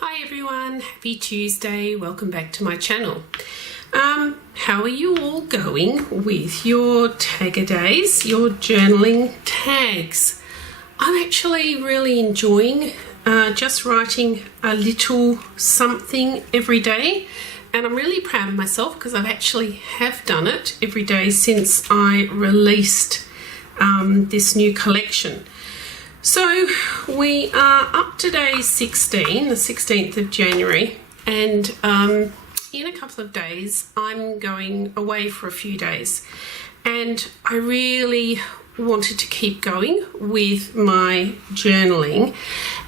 Hi everyone, happy Tuesday, welcome back to my channel. How are you all going with your tagger days, your journaling tags? I'm actually really enjoying just writing a little something every day, and I'm really proud of myself because I've actually have done it every day since I released this new collection. So we are up to day 16, the 16th of January, and in a couple of days I'm going away for a few days, and I really wanted to keep going with my journaling,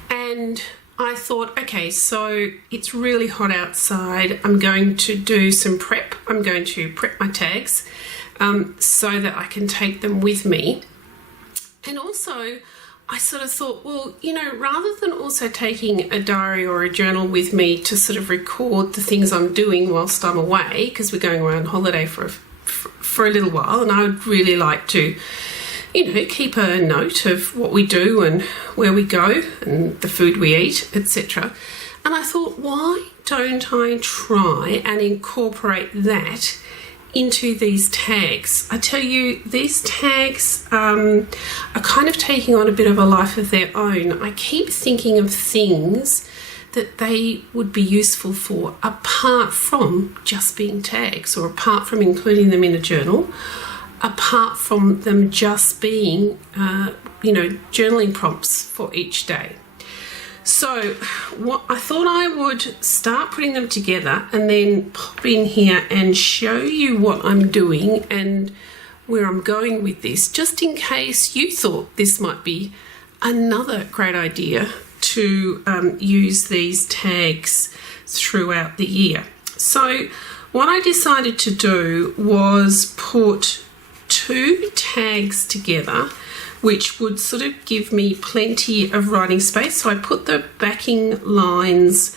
and I thought, okay, so it's really hot outside, I'm going to do some prep. I'm going to prep my tags so that I can take them with me. And also I sort of thought, well, you know, rather than also taking a diary or a journal with me to sort of record the things I'm doing whilst I'm away, because we're going away on holiday for a little while, and I would really like to, you know, keep a note of what we do and where we go and the food we eat, etc. And I thought, why don't I try and incorporate that into these tags? I tell you, these tags are kind of taking on a bit of a life of their own. I keep thinking of things that they would be useful for apart from just being tags, or apart from including them in a journal, apart from them just being you know, journaling prompts for each day. So what I thought, I would start putting them together and then pop in here and show you what I'm doing and where I'm going with this, just in case you thought this might be another great idea to use these tags throughout the year. So what I decided to do was put two tags together which would sort of give me plenty of writing space. So I put the backing lines,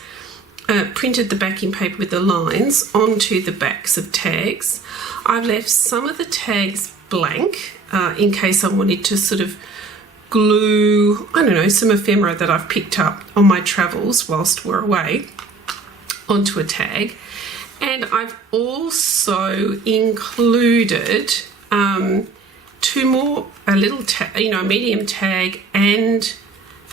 printed the backing paper with the lines onto the backs of tags. I've left some of the tags blank in case I wanted to sort of glue, I don't know, some ephemera that I've picked up on my travels whilst we're away onto a tag. And I've also included two more, a little tag, you know, a medium tag and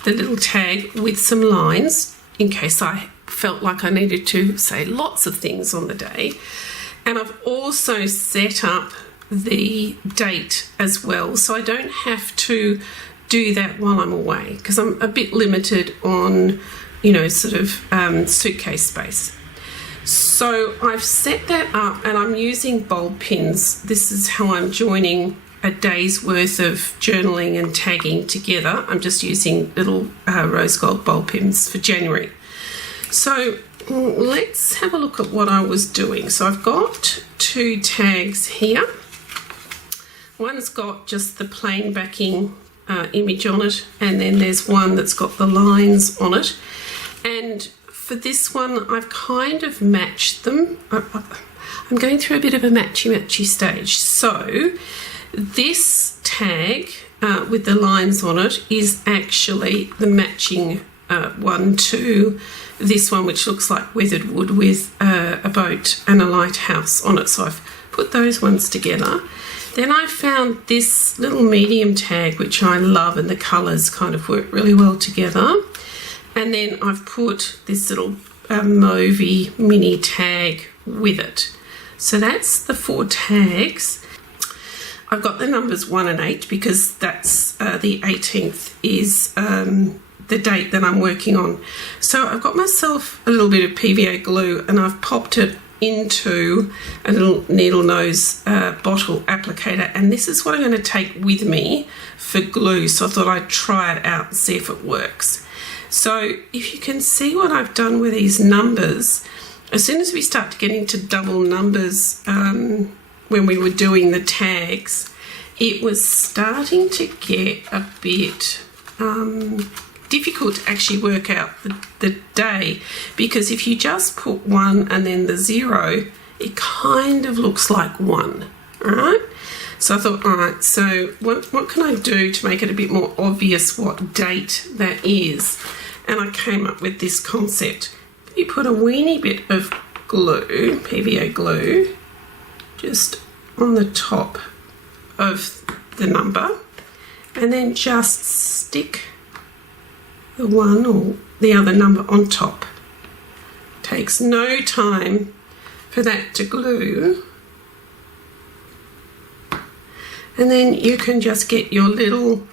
the little tag with some lines in case I felt like I needed to say lots of things on the day. And I've also set up the date as well, so I don't have to do that while I'm away because I'm a bit limited on, you know, sort of suitcase space. So I've set that up and I'm using bulb pins. This is how I'm joining a day's worth of journaling and tagging together. I'm just using little rose gold bulb pins for January. So let's have a look at what I was doing. So I've got two tags here. One's got just the plain backing image on it, and then there's one that's got the lines on it. And for this one, I've kind of matched them. I'm going through a bit of a matchy stage. So this tag with the lines on it is actually the matching one to this one, which looks like weathered wood with a boat and a lighthouse on it. So I've put those ones together. Then I found this little medium tag, which I love, and the colours kind of work really well together. And then I've put this little mauvey mini tag with it. So that's the four tags. I've got the numbers 1 and 8 because that's the 18th is the date that I'm working on. So I've got myself a little bit of PVA glue and I've popped it into a little needle nose bottle applicator, and this is what I'm going to take with me for glue. So I thought I'd try it out and see if it works. So if you can see what I've done with these numbers, as soon as we start to get into double numbers, when we were doing the tags, it was starting to get a bit difficult to actually work out the day, because if you just put 1 and then the 0, it kind of looks like 1, all right? So I thought, all right, so what can I do to make it a bit more obvious what date that is? and I came up with this concept. You put a weeny bit of glue, PVA glue, just on the top of the number, and then just stick the one or the other number on top. Takes no time for that to glue, and then you can just get your little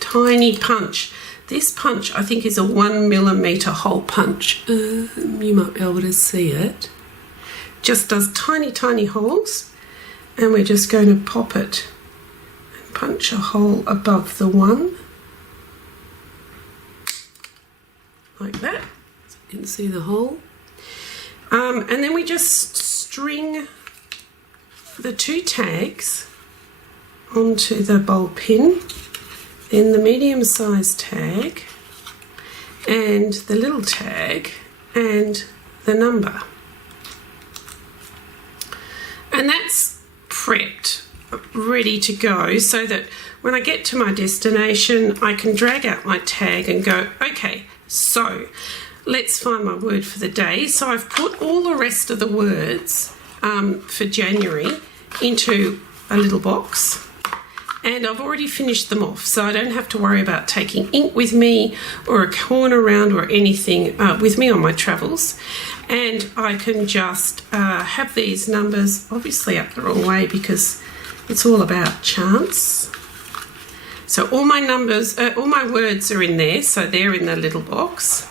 tiny punch. This punch I think is a 1 millimeter hole punch. You might be able to see it. Just does tiny holes, and we're just going to pop it and punch a hole above the one, like that, so you can see the hole. And then we just string the 2 tags onto the bulb pin, then the medium sized tag and the little tag and the number. And that's prepped, ready to go, so that when I get to my destination I can drag out my tag and go, okay, so let's find my word for the day. So I've put all the rest of the words for January into a little box, and I've already finished them off, so I don't have to worry about taking ink with me or a corner round or anything with me on my travels. And I can just have these numbers obviously up the wrong way because it's all about chance. So all my numbers, all my words are in there, so they're in the little box.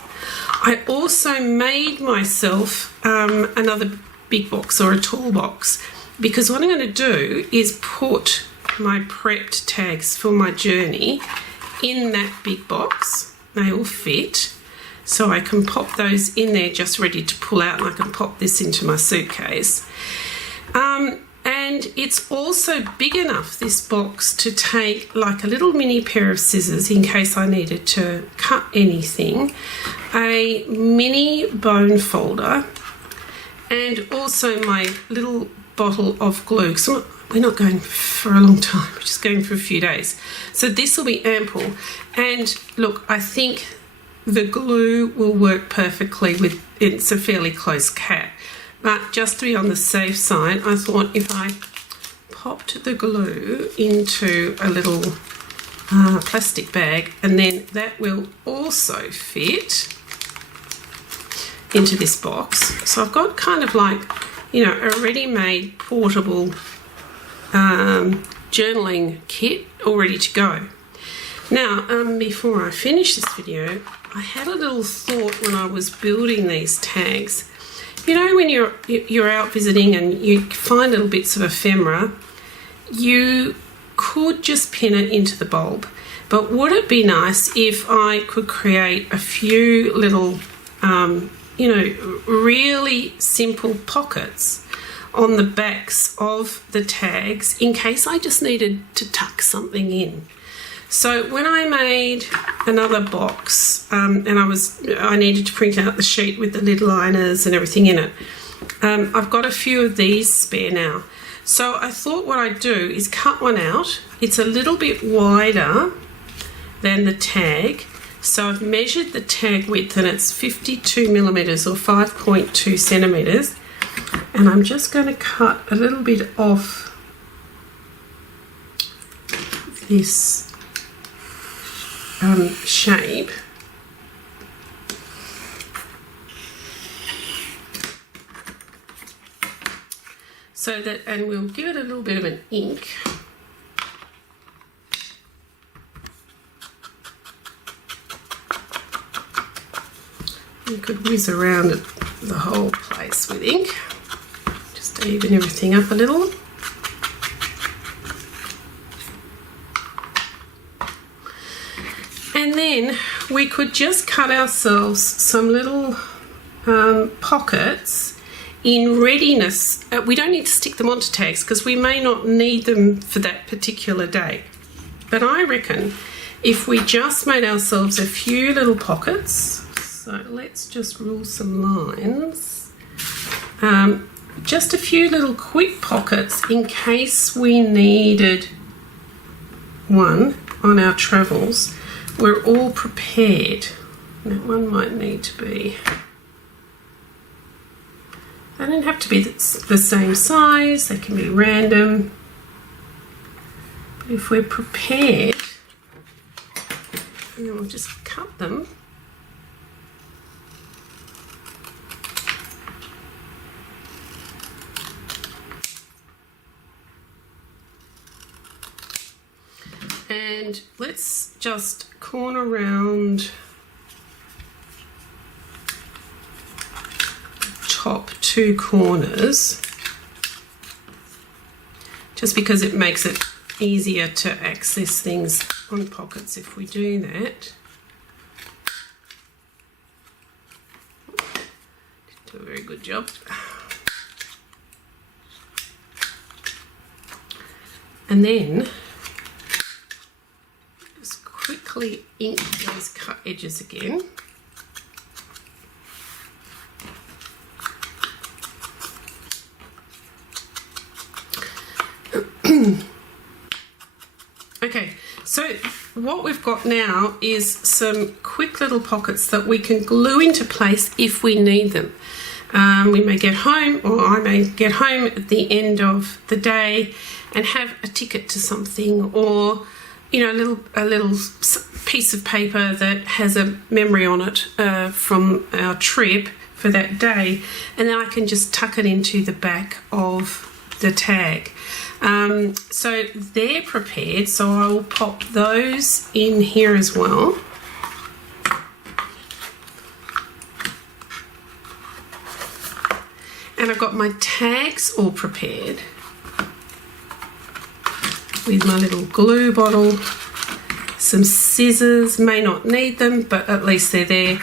I also made myself another big box or a tall box, because what I'm going to do is put my prepped tags for my journey in that big box. They all fit, so I can pop those in there just ready to pull out, and I can pop this into my suitcase. And it's also big enough, this box, to take like a little mini pair of scissors in case I needed to cut anything, a mini bone folder, and also my little bottle of glue. So we're not going for a long time, we're just going for a few days. So this will be ample. And look, I think the glue will work perfectly with, it's a fairly close cap. But just to be on the safe side, I thought if I popped the glue into a little plastic bag, and then that will also fit into this box. So I've got kind of like, you know, a ready-made portable journaling kit all ready to go. Now, before I finish this video, I had a little thought when I was building these tags. You know, when you're out visiting and you find little bits of ephemera, you could just pin it into the bulb. But would it be nice if I could create a few little, you know, really simple pockets on the backs of the tags in case I just needed to tuck something in? So when I made another box and I needed to print out the sheet with the lid liners and everything in it, I've got a few of these spare now. So I thought what I'd do is cut one out. It's a little bit wider than the tag. So I've measured the tag width and it's 52 millimeters or 5.2 centimeters. And I'm just going to cut a little bit off this shape, so that, and we'll give it a little bit of an ink. You could whiz around it, the whole place with ink, just to even everything up a little. And then we could just cut ourselves some little pockets in readiness. We don't need to stick them onto tags because we may not need them for that particular day. But I reckon if we just made ourselves a few little pockets, so let's just rule some lines, just a few little quick pockets in case we needed one on our travels, we're all prepared. That one might need to be, they don't have to be the same size, they can be random. But if we're prepared, and then we'll just cut them. And let's just corner round top two corners, just because it makes it easier to access things on pockets if we do that. Didn't do a very good job. And then just quickly ink those cut edges again. Okay, so what we've got now is some quick little pockets that we can glue into place if we need them. We may get home, or I may get home at the end of the day and have a ticket to something, or you know, a little piece of paper that has a memory on it from our trip for that day, and then I can just tuck it into the back of the tag. So they're prepared, so I will pop those in here as well. And I've got my tags all prepared with my little glue bottle, some scissors, may not need them, but at least they're there.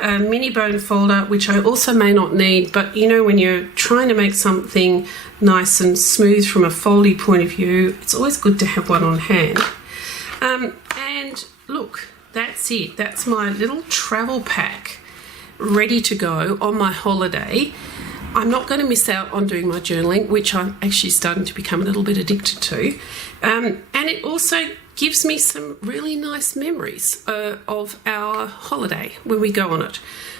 A mini bone folder, which I also may not need, but you know, when you're trying to make something nice and smooth from a foldy point of view, it's always good to have one on hand. And look, that's it. That's my little travel pack ready to go on my holiday. I'm not going to miss out on doing my journaling, which I'm actually starting to become a little bit addicted to. And it also gives me some really nice memories of our holiday when we go on it.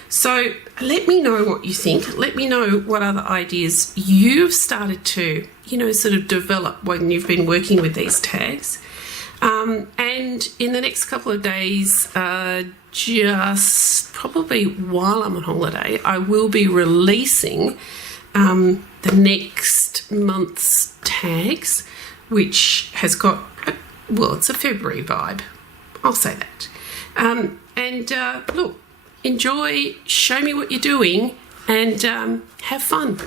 So let me know what you think. Let me know what other ideas you've started to, you know, sort of develop when you've been working with these tags. And in the next couple of days, just probably while I'm on holiday, I will be releasing the next month's tags, which has got, well, it's a February vibe. I'll say that. Look, enjoy, show me what you're doing, and have fun.